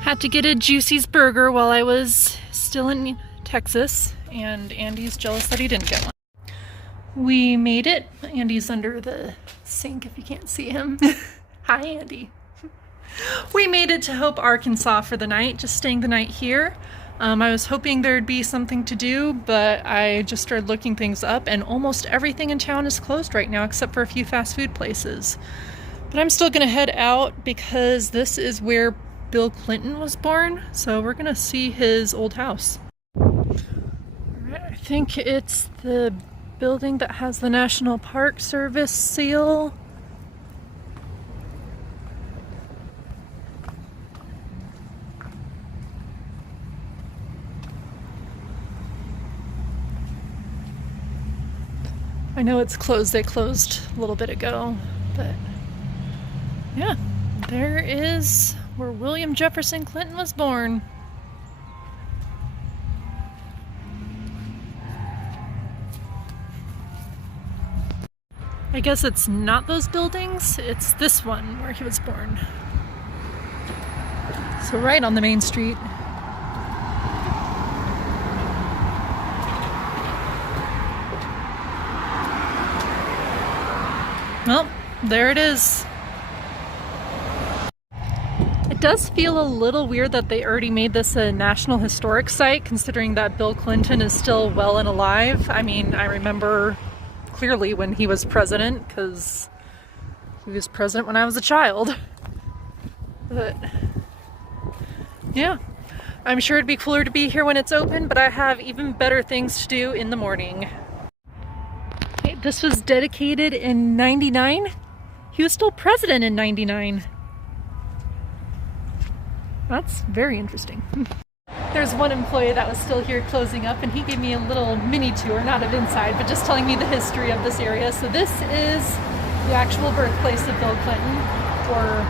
Had to get a Juicy's burger while I was still in Texas, and Andy's jealous that he didn't get one. We made it. Andy's under the sink if you can't see him. Hi, Andy. We made it to Hope, Arkansas for the night, just staying the night here. I was hoping there'd be something to do, but I just started looking things up, and almost everything in town is closed right now except for a few fast food places. But I'm still gonna head out because this is where Bill Clinton was born, so we're gonna see his old house. I think it's the building that has the National Park Service seal. I know it's closed, they closed a little bit ago, but yeah, there is where William Jefferson Clinton was born. I guess it's not those buildings, it's this one where he was born. So right on the main street. Well, there it is. It does feel a little weird that they already made this a National Historic Site, considering that Bill Clinton is still well and alive. I mean, I remember clearly when he was president, because he was president when I was a child. But yeah, I'm sure it'd be cooler to be here when it's open, but I have even better things to do in the morning. Okay, this was dedicated in '99. He was still president in '99. That's very interesting. There's one employee that was still here closing up, and he gave me a little mini tour, not of inside, but just telling me the history of this area. So this is the actual birthplace of Bill Clinton, or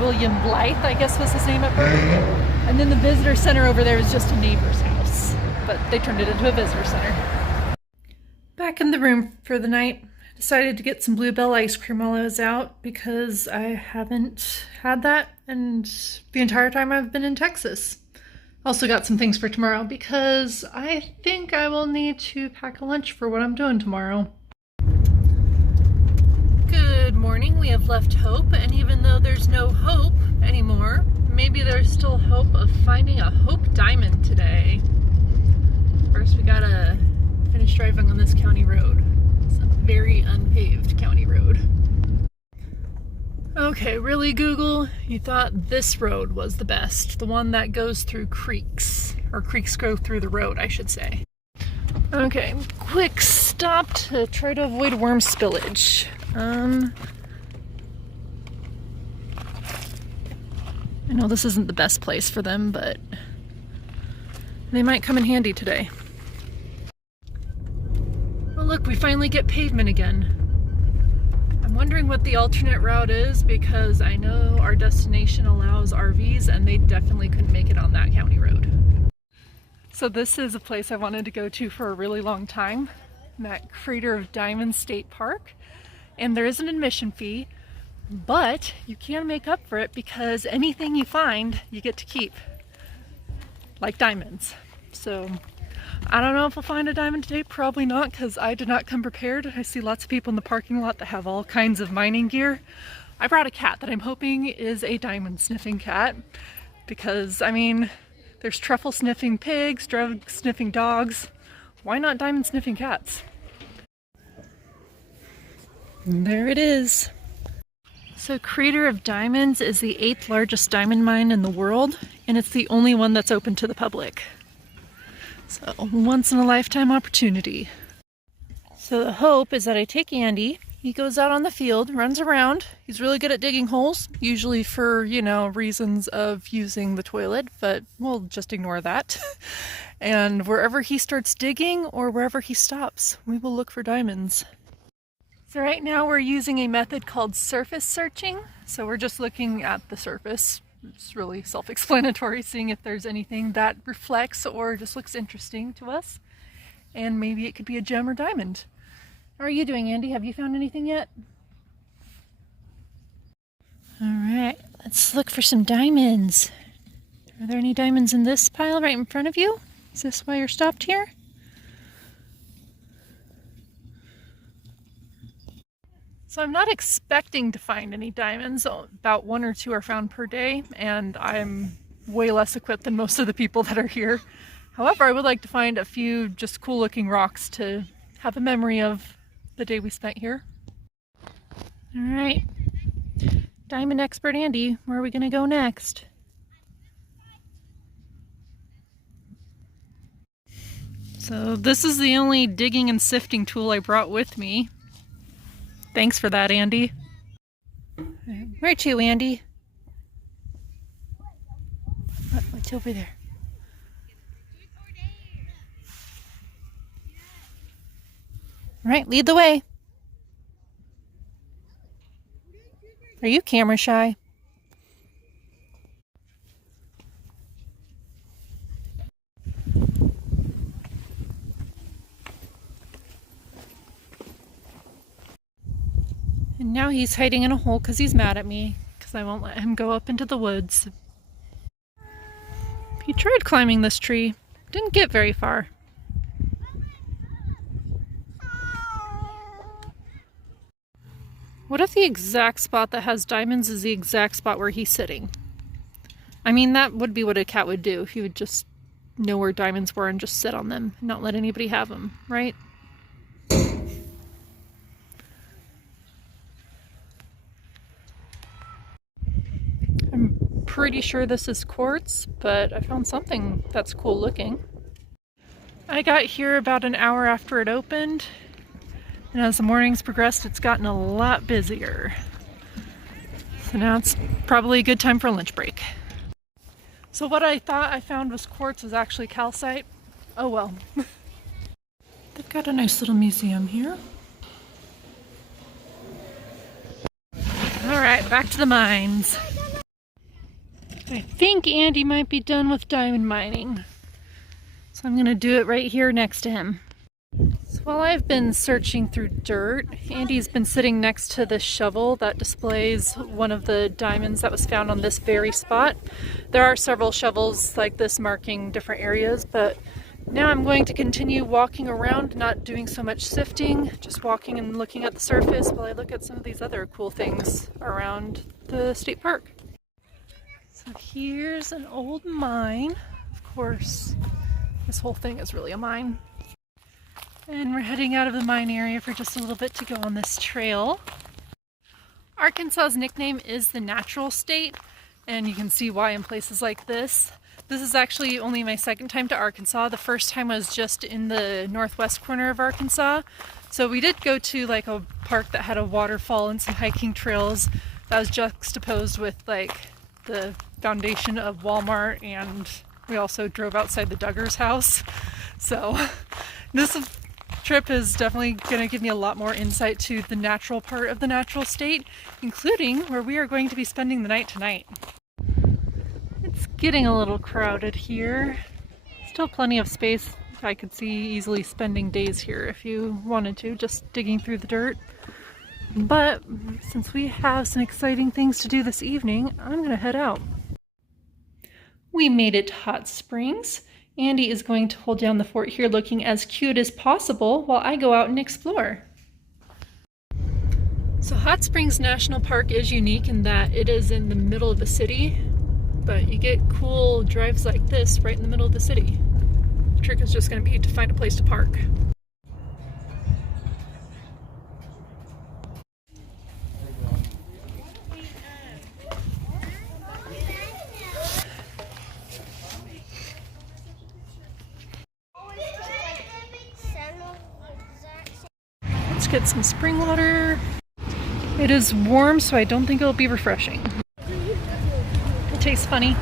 William Blythe, I guess was his name at birth. And then the visitor center over there is just a neighbor's house, but they turned it into a visitor center. Back in the room for the night. Decided to get some Bluebell ice cream while I was out because I haven't had that and the entire time I've been in Texas. Also got some things for tomorrow because I think I will need to pack a lunch for what I'm doing tomorrow. Good morning. We have left Hope, and even though there's no hope anymore, maybe there's still hope of finding a Hope diamond today. First we gotta finish driving on this county road. It's a very unpaved county road. Okay, really, Google? You thought this road was the best. The one that goes through creeks. Or creeks go through the road, I should say. Okay, quick stop to try to avoid worm spillage. I know this isn't the best place for them, but they might come in handy today. Oh look, we finally get pavement again. I'm wondering what the alternate route is because I know our destination allows RVs and they definitely couldn't make it on that county road. So this is a place I wanted to go to for a really long time, that Crater of Diamonds State Park. And there is an admission fee, but you can make up for it because anything you find, you get to keep. Like diamonds. So I don't know if we'll find a diamond today, probably not, because I did not come prepared. I see lots of people in the parking lot that have all kinds of mining gear. I brought a cat that I'm hoping is a diamond sniffing cat, because I mean, there's truffle sniffing pigs, drug sniffing dogs. Why not diamond sniffing cats? And there it is. So Crater of Diamonds is the 8th largest diamond mine in the world, and it's the only one that's open to the public. So, once in a lifetime opportunity. So the hope is that I take Andy, he goes out on the field, runs around. He's really good at digging holes, usually for, you know, reasons of using the toilet, but we'll just ignore that. And wherever he starts digging or wherever he stops, we will look for diamonds. So right now we're using a method called surface searching. So we're just looking at the surface. It's really self-explanatory, seeing if there's anything that reflects or just looks interesting to us. And maybe it could be a gem or diamond. How are you doing, Andy? Have you found anything yet? All right, let's Let's look for some diamonds. Are there any diamonds in this pile right in front of you? Is this why you're stopped here? So I'm not expecting to find any diamonds. About 1 or 2 are found per day, and I'm way less equipped than most of the people that are here. However, I would like to find a few just cool looking rocks to have a memory of the day we spent here. All right, diamond expert Andy, where are we gonna go next? So this is the only digging and sifting tool I brought with me. Thanks for that, Andy. Where to, Andy? What's over there? All right, lead the way. Are you camera shy? And now he's hiding in a hole because he's mad at me because I won't let him go up into the woods. He tried climbing this tree, didn't get very far. What if the exact spot that has diamonds is the exact spot where he's sitting? I mean, that would be what a cat would do. He would just know where diamonds were and just sit on them, and not let anybody have them, right? I'm pretty sure this is quartz, but I found something that's cool looking. I got here about an hour after it opened. And as the morning's progressed, it's gotten a lot busier. So now it's probably a good time for a lunch break. So what I thought I found was quartz was actually calcite. Oh well. They've got a nice little museum here. All right, back to the mines. I think Andy might be done with diamond mining. So I'm gonna do it right here next to him. So while I've been searching through dirt, Andy's been sitting next to this shovel that displays one of the diamonds that was found on this very spot. There are several shovels like this marking different areas, but now I'm going to continue walking around, not doing so much sifting, just walking and looking at the surface while I look at some of these other cool things around the state park. So here's an old mine. Of course, this whole thing is really a mine. And we're heading out of the mine area for just a little bit to go on this trail. Arkansas's nickname is the natural state, and you can see why in places like this. This is actually only my second time to Arkansas. The first time was just in the northwest corner of Arkansas. So we did go to like a park that had a waterfall and some hiking trails that was juxtaposed with like the foundation of Walmart, and we also drove outside the Duggar's house. So this trip is definitely going to give me a lot more insight to the natural part of the natural state, including where we are going to be spending the night tonight. It's getting a little crowded here. Still plenty of space. I could see easily spending days here if you wanted to, just digging through the dirt. But since we have some exciting things to do this evening, I'm going to head out. We made it to Hot Springs. Andy is going to hold down the fort here looking as cute as possible while I go out and explore. So Hot Springs National Park is unique in that it is in the middle of the city, but you get cool drives like this right in the middle of the city. The trick is just going to be to find a place to park. Get some spring water. It is warm, so I don't think it'll be refreshing. It tastes funny.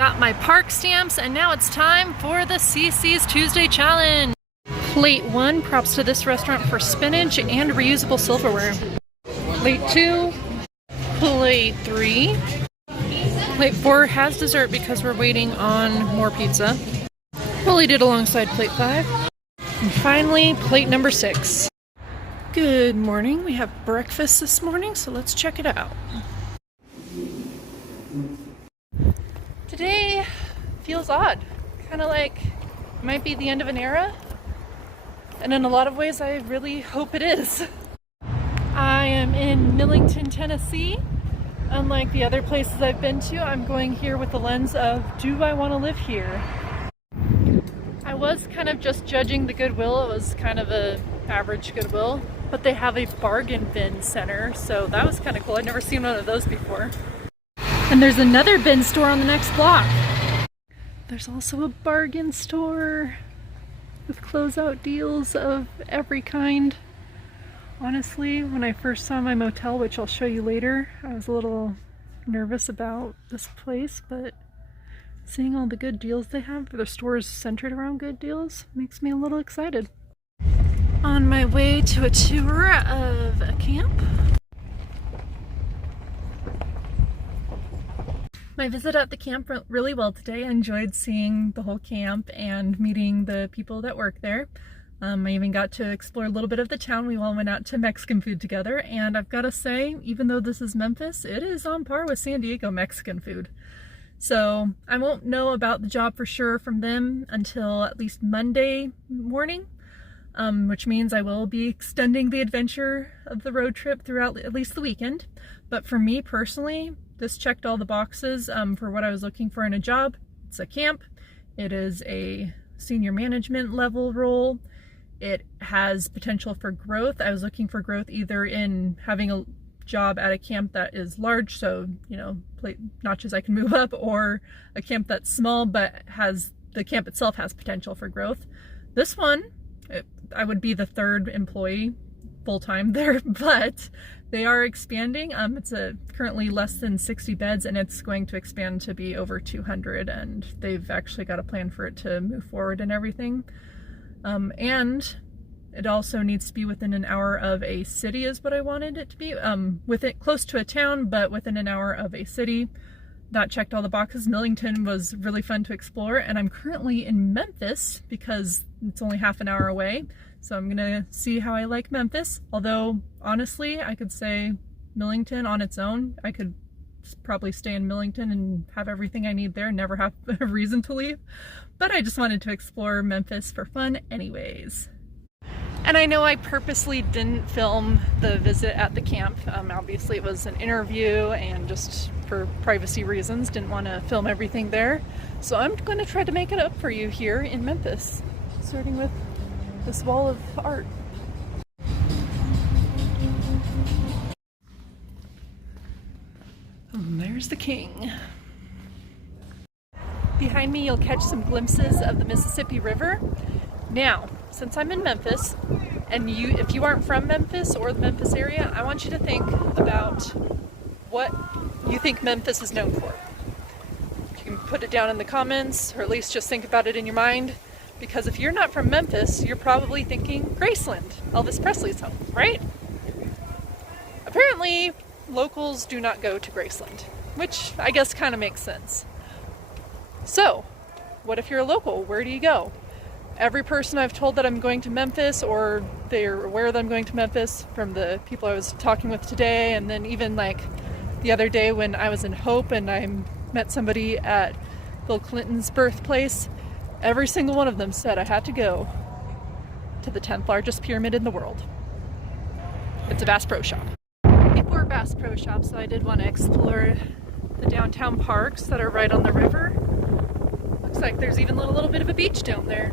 Got my park stamps, and now it's time for the CC's Tuesday Challenge. Plate 1, props to this restaurant for spinach and reusable silverware. Plate 2, plate 3. Plate 4 has dessert because we're waiting on more pizza. We'll eat it alongside plate 5. And finally, plate number 6. Good morning. We have breakfast this morning, so let's check it out. Today feels odd, kind of like it might be the end of an era, and in a lot of ways I really hope it is. I am in Millington, Tennessee. Unlike the other places I've been to, I'm going here with the lens of, do I want to live here? I was kind of just judging the Goodwill. It was kind of a average Goodwill, but they have a bargain bin center, so that was kind of cool. I'd never seen one of those before. And there's another bin store on the next block. There's also a bargain store with closeout deals of every kind. Honestly, when I first saw my motel, which I'll show you later, I was a little nervous about this place, but seeing all the good deals they have, their stores centered around good deals, makes me a little excited. On my way to a tour of a camp. My visit at the camp went really well today. I enjoyed seeing the whole camp and meeting the people that work there. I even got to explore a little bit of the town. We all went out to Mexican food together, and I've got to say, even though this is Memphis, it is on par with San Diego Mexican food. So I won't know about the job for sure from them until at least Monday morning, which means I will be extending the adventure of the road trip throughout at least the weekend. But for me personally, this checked all the boxes for what I was looking for in a job. It's a camp. It is a senior management level role. It has potential for growth. I was looking for growth either in having a job at a camp that is large, so, you know, notches I can move up, or a camp that's small but the camp itself has potential for growth. This one, I would be the third employee full-time there, but they are expanding. It's currently less than 60 beds, and it's going to expand to be over 200, and they've actually got a plan for it to move forward and everything. And it also needs to be within an hour of a city is what I wanted it to be. Close to a town, but within an hour of a city. That checked all the boxes. Millington was really fun to explore, and I'm currently in Memphis because it's only half an hour away. So I'm gonna see how I like Memphis. Although, honestly, I could say Millington on its own. I could probably stay in Millington and have everything I need there and never have a reason to leave. But I just wanted to explore Memphis for fun anyways. And I know I purposely didn't film the visit at the camp. Obviously it was an interview, and just for privacy reasons, didn't want to film everything there. So I'm going to try to make it up for you here in Memphis, starting with this wall of art. And there's the king. Behind me you'll catch some glimpses of the Mississippi River. Now, since I'm in Memphis, and if you aren't from Memphis or the Memphis area, I want you to think about what you think Memphis is known for. You can put it down in the comments, or at least just think about it in your mind, because if you're not from Memphis, you're probably thinking Graceland, Elvis Presley's home, right? Apparently, locals do not go to Graceland, which I guess kind of makes sense. So, what if you're a local? Where do you go? Every person I've told that I'm going to Memphis, or they're aware that I'm going to Memphis, from the people I was talking with today, and then even like the other day when I was in Hope and I met somebody at Bill Clinton's birthplace, every single one of them said I had to go to the 10th largest pyramid in the world. It's a Bass Pro Shop. Before Bass Pro Shop, so I did want to explore the downtown parks that are right on the river. Looks like there's even a little bit of a beach down there.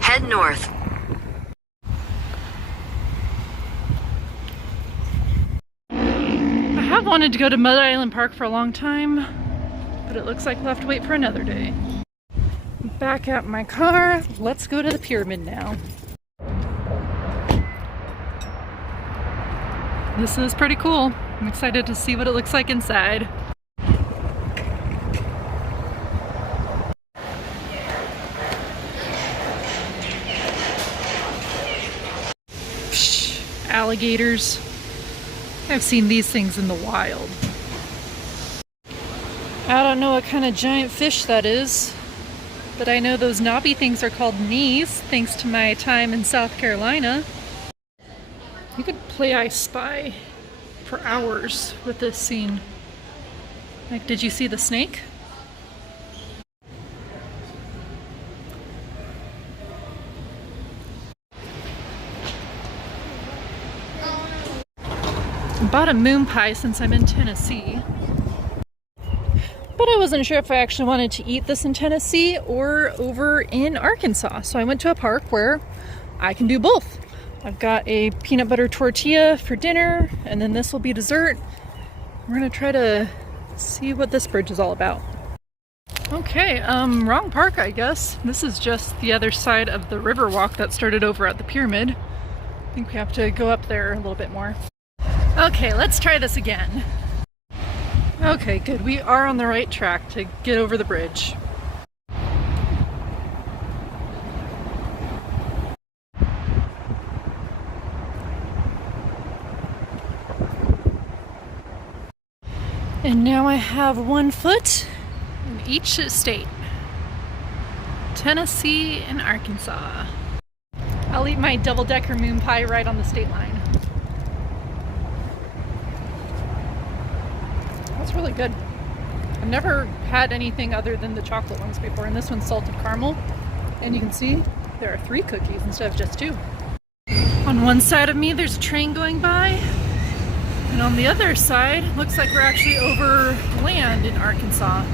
Head north. I have wanted to go to Mud Island Park for a long time, but it looks like we'll have to wait for another day. Back at my car, let's go to the pyramid now. This is pretty cool. I'm excited to see what it looks like inside. Alligators. I've seen these things in the wild. I don't know what kind of giant fish that is, but I know those knobby things are called knees, thanks to my time in South Carolina. You could play I Spy for hours with this scene. Like, did you see the snake? I bought a moon pie since I'm in Tennessee. But I wasn't sure if I actually wanted to eat this in Tennessee or over in Arkansas. So I went to a park where I can do both. I've got a peanut butter tortilla for dinner, and then this will be dessert. We're gonna try to see what this bridge is all about. Okay, wrong park, I guess. This is just the other side of the river walk that started over at the pyramid. I think we have to go up there a little bit more. Okay, let's try this again. Okay, good. We are on the right track to get over the bridge. And now I have one foot in each state. Tennessee and Arkansas. I'll eat my double-decker moon pie right on the state line. That's really good. I've never had anything other than the chocolate ones before, and this one's salted caramel. And you can see there are 3 cookies instead of just 2. On one side of me, there's a train going by. And on the other side, looks like we're actually over land in Arkansas.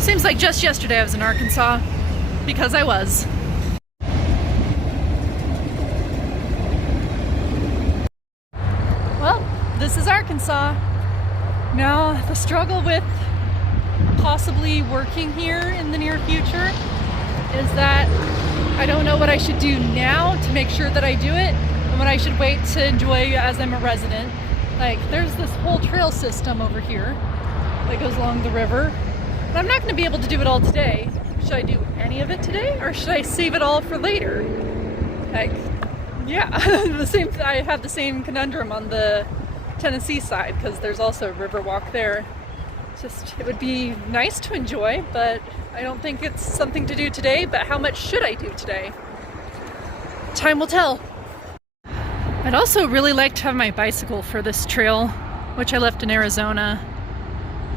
Seems like just yesterday I was in Arkansas, because I was. Well, this is Arkansas. Now, the struggle with possibly working here in the near future is that I don't know what I should do now to make sure that I do it, and what I should wait to enjoy as I'm a resident. Like, there's this whole trail system over here that goes along the river, but I'm not going to be able to do it all today. Should I do any of it today, or should I save it all for later? Like, yeah, I have the same conundrum on the Tennessee side, because there's also a river walk there. It would be nice to enjoy, but I don't think it's something to do today. But how much should I do today? Time will tell. I'd also really like to have my bicycle for this trail, which I left in Arizona.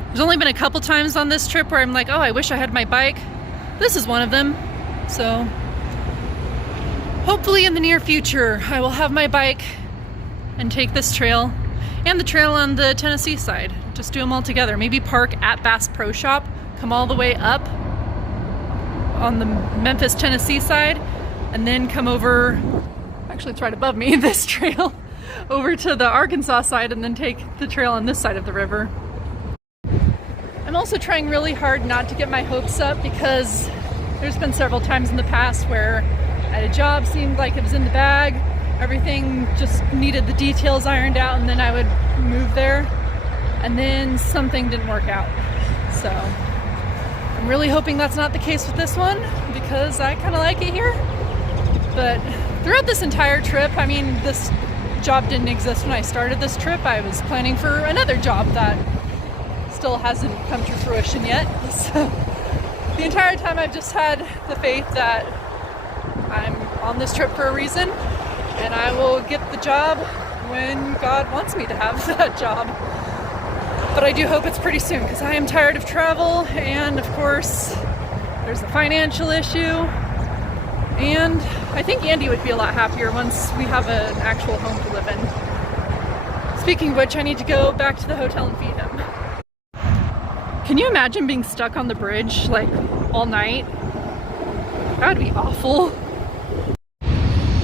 There's only been a couple times on this trip where I'm like, oh, I wish I had my bike. This is one of them. So hopefully in the near future, I will have my bike and take this trail. And the trail on the Tennessee side. Just do them all together. Maybe park at Bass Pro Shop, come all the way up on the Memphis, Tennessee side, and then come over, actually it's right above me, this trail, over to the Arkansas side, and then take the trail on this side of the river. I'm also trying really hard not to get my hopes up, because there's been several times in the past where I had a job, seemed like it was in the bag, everything just needed the details ironed out, and then I would move there, and then something didn't work out. So I'm really hoping that's not the case with this one, because I kind of like it here. But throughout this entire trip, I mean, this job didn't exist when I started this trip. I was planning for another job that still hasn't come to fruition yet. So the entire time I've just had the faith that I'm on this trip for a reason, and I will get the job when God wants me to have that job. But I do hope it's pretty soon, because I am tired of travel, and of course there's a financial issue, and I think Andy would be a lot happier once we have an actual home to live in. Speaking of which, I need to go back to the hotel and feed him. Can you imagine being stuck on the bridge like all night? That would be awful.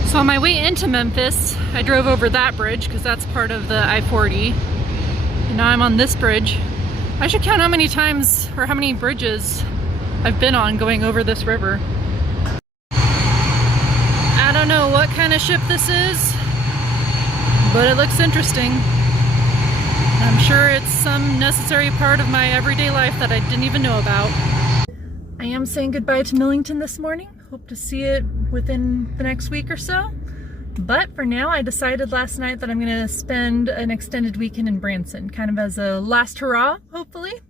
So on my way into Memphis, I drove over that bridge because that's part of the I-40. And now I'm on this bridge. I should count how many times or how many bridges I've been on going over this river. I don't know what kind of ship this is, but it looks interesting. I'm sure it's some necessary part of my everyday life that I didn't even know about. I am saying goodbye to Millington this morning. Hope to see it within the next week or so. But for now, I decided last night that I'm gonna spend an extended weekend in Branson, kind of as a last hurrah, hopefully.